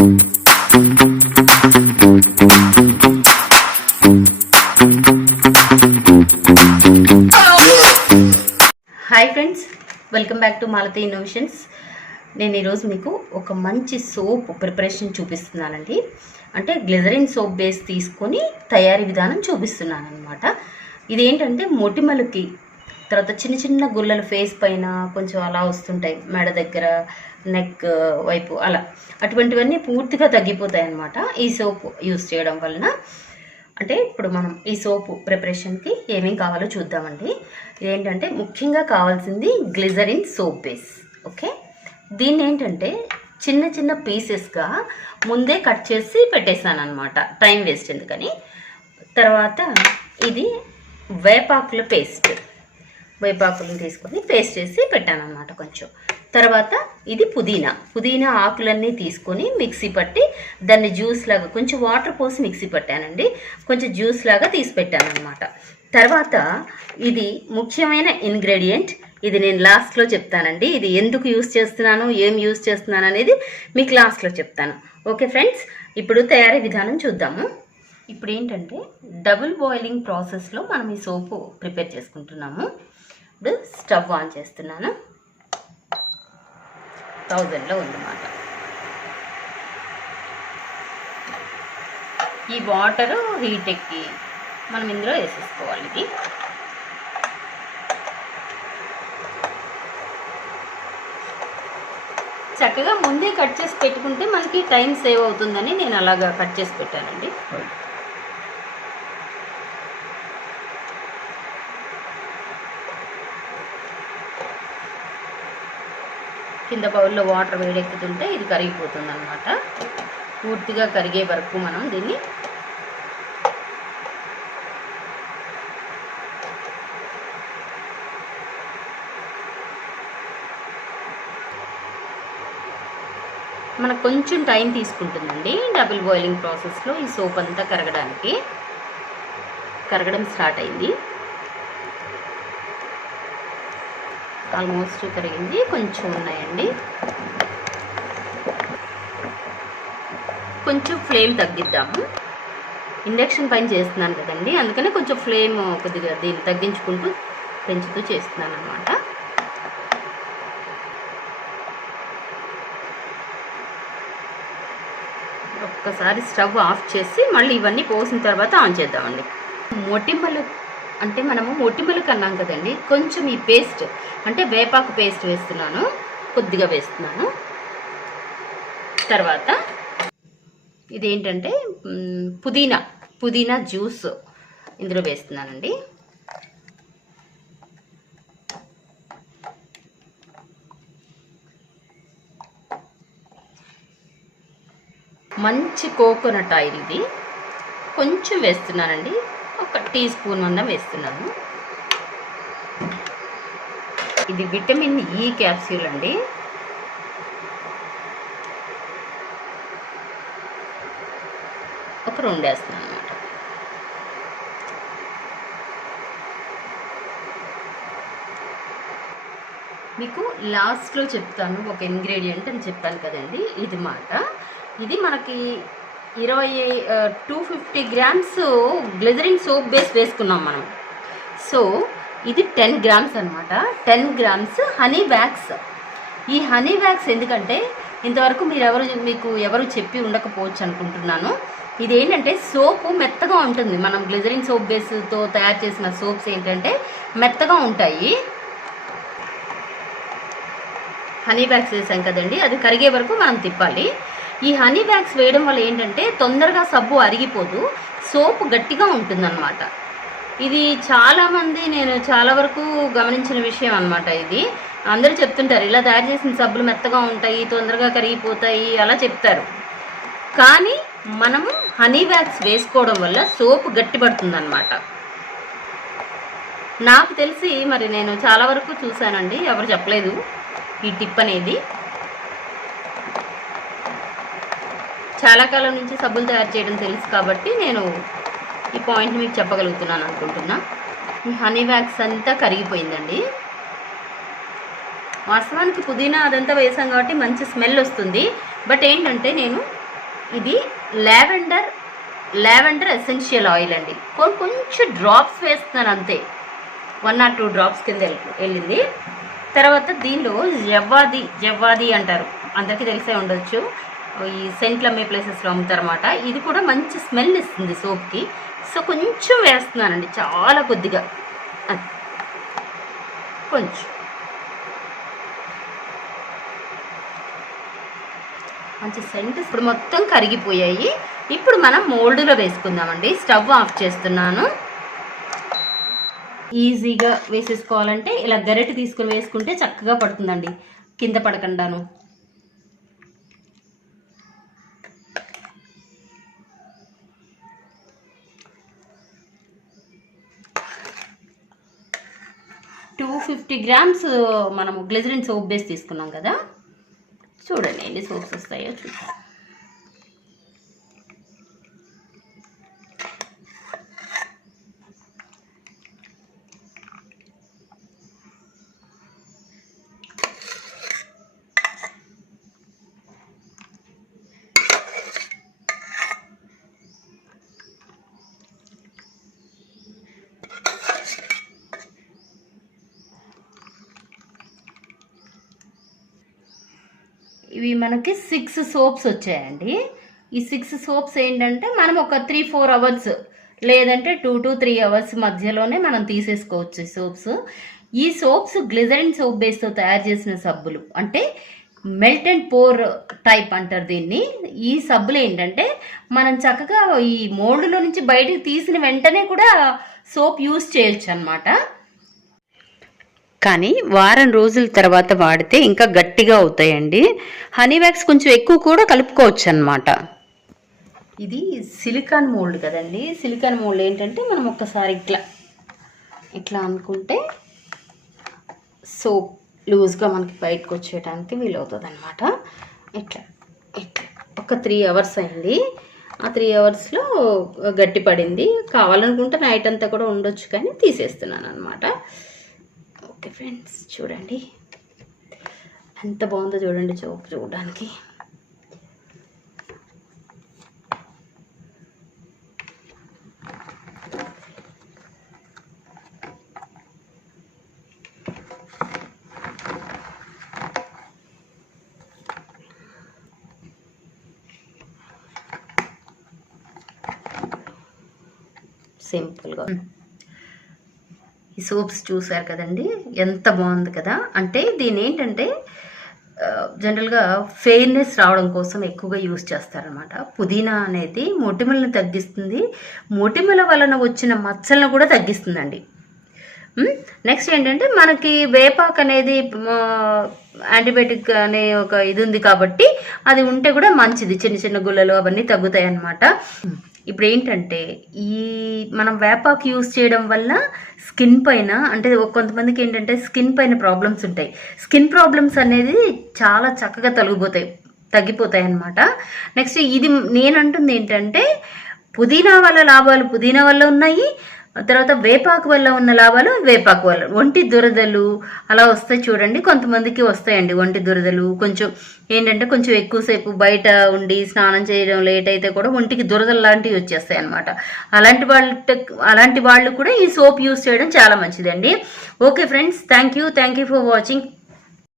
Hi friends, welcome back to Malathi innovations. నేను ఈరోజు మీకు ఒక మంచి సోప్ ప్రిపరేషన్ చూపిస్తున్నానండి. అంటే గ్లిజరిన్ సోప్ బేస్ తీసుకొని తయారీ విధానం చూపిస్తున్నాను అనమాట. ఇదేంటంటే మొటిమలకి, తర్వాత చిన్న చిన్న గుల్లలు ఫేస్ పైన కొంచెం అలా వస్తుంటాయి, మెడ దగ్గర, నెక్ వైపు అలా, అటువంటివన్నీ పూర్తిగా తగ్గిపోతాయి అన్నమాట ఈ సోప్ యూస్ చేయడం వలన. అంటే ఇప్పుడు మనం ఈ సోప్ ప్రిపరేషన్కి ఏమేం కావాలో చూద్దామండి. ఏంటంటే ముఖ్యంగా కావాల్సింది గ్లిజరిన్ సోప్ బేస్. ఓకే, దీన్ని ఏంటంటే చిన్న చిన్న పీసెస్గా ముందే కట్ చేసి పెట్టేసాను అనమాట, టైం వేస్ట్ ఎందుకని. తర్వాత ఇది వేపాకుల పేస్ట్, వేపాకులను తీసుకొని పేస్ట్ చేసి పెట్టాను అనమాట కొంచెం. తర్వాత ఇది పుదీనా ఆకులన్నీ తీసుకొని మిక్సీ పట్టి దాన్ని జ్యూస్ లాగా, కొంచెం వాటర్ పోసి మిక్సీ పట్టానండి, కొంచెం జ్యూస్ లాగా తీసి పెట్టాను అనమాట. తర్వాత ఇది ముఖ్యమైన ఇంగ్రీడియంట్, ఇది నేను లాస్ట్లో చెప్తానండి. ఇది ఎందుకు యూస్ చేస్తున్నాను, ఏం యూస్ చేస్తున్నాను అనేది మీకు లాస్ట్లో చెప్తాను. ఓకే ఫ్రెండ్స్, ఇప్పుడు తయారీ విధానం చూద్దాము. ఇప్పుడు ఏంటంటే డబుల్ బాయిలింగ్ ప్రాసెస్లో మనం ఈ సోపు ప్రిపేర్ చేసుకుంటున్నాము. ఇప్పుడు స్టవ్ ఆన్ చేస్తున్నాను, 1000లో ఉందన్నమాట. ఈ వాటరు హీట్ ఎక్కి మనం ఇందులో వేసేసుకోవాలి. ఇది చక్కగా ముందే కట్ చేసి పెట్టుకుంటే మనకి టైం సేవ్ అవుతుందని నేను అలాగా కట్ చేసి పెట్టానండి. కింద బౌల్లో వాటర్ వేడెక్కుతుంటే ఇది కరిగిపోతుంది అన్నమాట. పూర్తిగా కరిగే వరకు మనం దీన్ని మనకు కొంచెం టైం తీసుకుంటుందండి డబుల్ బాయిలింగ్ ప్రాసెస్లో ఈ సోప్ అంతా కరగడం స్టార్ట్ అయింది. ఆల్మోస్ట్ కరిగింది, కొంచెం ఉన్నాయండి. కొంచెం ఫ్లేమ్ తగ్గిద్దాము, ఇండక్షన్ పైన చేస్తున్నాను కదండి, అందుకని కొంచెం ఫ్లేమ్ కొద్దిగా దీన్ని తగ్గించుకుంటూ పెంచుతూ చేస్తున్నాను అన్నమాట. ఒక్కసారి స్టవ్ ఆఫ్ చేసి మళ్ళీ ఇవన్నీ పోసిన తర్వాత ఆన్ చేద్దామండి. మొటిమలు అంటే మనము మొటిమలకు అన్నాం కదండి, కొంచెం ఈ పేస్ట్ అంటే వేపాకు పేస్ట్ వేస్తున్నాను, కొద్దిగా వేస్తున్నాను. తర్వాత ఇదేంటంటే పుదీనా జ్యూస్ ఇందులో వేస్తున్నానండి. మంచి కోకోనట్ ఆయిల్ ఇది కొంచెం వేస్తున్నానండి, 1 టీ స్పూన్ మందం వేస్తున్నాను. ఇది విటమిన్ ఈ క్యాప్సూల్ అండి. ఒక 2 వేస్తున్నాను అన్నమాట. మీకు లాస్ట్లో చెప్తాను ఒక ఇంగ్రీడియంట్ అని చెప్పాను కదండి, ఇది మాట. ఇది మనకి 250 గ్రామ్స్ గ్లిజరిన్ సోప్ బేస్ వేసుకున్నాం మనం. సో ఇది 10 గ్రామ్స్ అనమాట. 10 గ్రామ్స్ హనీ వ్యాక్స్. ఈ హనీ వ్యాక్స్ ఎందుకంటే ఇంతవరకు మీకు ఎవరు చెప్పి ఉండకపోవచ్చు అనుకుంటున్నాను. ఇది ఏంటంటే సోపు మెత్తగా ఉంటుంది. మనం గ్లిజరిన్ సోప్ బేస్తో తయారు చేసిన సోప్స్ ఏంటంటే మెత్తగా ఉంటాయి. హనీ వ్యాక్స్ వేసాం కదండి, అది కరిగే వరకు మనం తిప్పాలి. ఈ హనీ వ్యాక్స్ వేయడం వల్ల ఏంటంటే తొందరగా సబ్బు అరిగిపోదు, సోపు గట్టిగా ఉంటుందన్నమాట. ఇది చాలామంది, నేను చాలా వరకు గమనించిన విషయం అనమాట. ఇది అందరూ చెప్తుంటారు, ఇలా తయారు చేసిన సబ్బులు మెత్తగా ఉంటాయి, తొందరగా కరిగిపోతాయి అలా చెప్తారు. కానీ మనము హనీ వ్యాక్స్ వేసుకోవడం వల్ల సోపు గట్టిపడుతుంది అన్నమాట. నాకు తెలిసి మరి నేను చాలా వరకు చూశానండి, ఎవరు చెప్పలేదు ఈ టిప్ అనేది. చాలా కాలం నుంచి సబ్బులు తయారు చేయడం తెలుసు కాబట్టి నేను ఈ పాయింట్ మీకు చెప్పగలుగుతున్నాను అనుకుంటున్నా. ఈ హనీ వ్యాక్స్ అంతా కరిగిపోయిందండి. వాస్తవానికి పుదీనా అదంతా వేసాం కాబట్టి మంచి స్మెల్ వస్తుంది. బట్ ఏంటంటే నేను ఇది లావెండర్ ఎసెన్షియల్ ఆయిల్ అండి. కొంచెం డ్రాప్స్ వేస్తున్నాను అంతే, 1 or 2 డ్రాప్స్ కింద వెళ్ళింది. తర్వాత దీనిలో జవ్వాది అంటారు, అందరికీ తెలిసే ఉండొచ్చు, ఈ సెంట్లు అమ్మే ప్లేసెస్లో అమ్ముతారు అన్నమాట. ఇది కూడా మంచి స్మెల్ ఇస్తుంది సోప్కి. సో కొంచెం వేస్తున్నానండి, చాలా కొద్దిగా, కొంచెం మంచి సెంట్. ఇప్పుడు మొత్తం కరిగిపోయాయి. ఇప్పుడు మనం మోల్డ్లో వేసుకుందామండి. స్టవ్ ఆఫ్ చేస్తున్నాను. ఈజీగా వేసేసుకోవాలంటే ఇలా గరిటె తీసుకుని వేసుకుంటే చక్కగా పడుతుందండి, కింద పడకుండాను. $250 grams మనము గ్లిజరిన్ సోప్ బేస్ తీసుకున్నాం కదా. చూడండి ఎన్ని సోప్స్ వస్తాయో చూద్దాం. ఇవి మనకి 6 సోప్స్ వచ్చాయండి. ఈ 6 సోప్స్ ఏంటంటే మనం ఒక 3-4 అవర్స్ లేదంటే 2 to 3 అవర్స్ మధ్యలోనే మనం తీసేసుకోవచ్చు ఈ సోప్స్. ఈ సోప్స్ గ్లిజరిన్ సోప్ బేస్తో తయారు చేసిన సబ్బులు, అంటే మెల్ట్ అండ్ పోర్ టైప్ అంటారు దీన్ని. ఈ సబ్బులు ఏంటంటే మనం చక్కగా ఈ మోల్డ్లో నుంచి బయటికి తీసిన వెంటనే కూడా సోప్ యూజ్ చేయొచ్చు అన్నమాట. కానీ వారం రోజుల తర్వాత వాడితే ఇంకా గట్టిగా అవుతాయండి. హనీ వ్యాక్స్ కొంచెం ఎక్కువ కూడా కలుపుకోవచ్చు అన్నమాట. ఇది సిలికాన్ మోల్డ్ కదండి. సిలికాన్ మోల్డ్ ఏంటంటే మనం ఒక్కసారి ఇట్లా అనుకుంటే సోప్ లూజ్గా మనకి బయటకు వచ్చేయడానికి వీలవుతుంది అనమాట. ఇట్లా ఒక 3 అవర్స్ అయింది. ఆ 3 అవర్స్లో గట్టి పడింది. కావాలనుకుంటే నైట్ అంతా కూడా ఉండొచ్చు, కానీ తీసేస్తున్నాను అనమాట. ఓకే ఫ్రెండ్స్, చూడండి ఎంత బాగుందో చూడండి సోప్ చూడడానికి. సింపుల్గా ఈ సోప్స్ చూసారు కదండి, ఎంత బాగుంది కదా. అంటే దీని ఏంటంటే జనరల్గా ఫెయిర్నెస్ రావడం కోసం ఎక్కువగా యూజ్ చేస్తారనమాట. పుదీనా అనేది మొటిమలను తగ్గిస్తుంది, మొటిమల వలన వచ్చిన మచ్చలను కూడా తగ్గిస్తుందండి. నెక్స్ట్ ఏంటంటే మనకి వేపాకు అనేది యాంటీబయాటిక్ అనే ఒక ఇది ఉంది కాబట్టి అది ఉంటే కూడా మంచిది, చిన్న చిన్న గుల్లలు అవన్నీ తగ్గుతాయి అన్నమాట. ఇప్పుడు ఏంటంటే ఈ మనం వేపాకు యూజ్ చేయడం వల్ల స్కిన్ పైన, అంటే కొంతమందికి ఏంటంటే స్కిన్ పైన ప్రాబ్లమ్స్ ఉంటాయి. స్కిన్ ప్రాబ్లమ్స్ అనేది చాలా చక్కగా తగ్గిపోతాయి అన్నమాట. నెక్స్ట్ ఇది నేను అంటుంది ఏంటంటే పుదీనా వల్ల లాభాలు పుదీనా వల్ల ఉన్నాయి, తర్వాత వేపాకు వల్ల ఉన్న లాభాలు వేపాకు వల్ల. ఒంటి దురదలు అలా వస్తాయి చూడండి, కొంతమందికి వస్తాయండి ఒంటి దురదలు. కొంచెం ఏంటంటే కొంచెం ఎక్కువసేపు బయట ఉండి స్నానం చేయడం లేట్ అయితే కూడా ఒంటికి దురదలు లాంటివి వచ్చేస్తాయి అనమాట. అలాంటి వాళ్ళు కూడా ఈ సోప్ యూస్ చేయడం చాలా మంచిదండి. Okay friends, thank you for watching.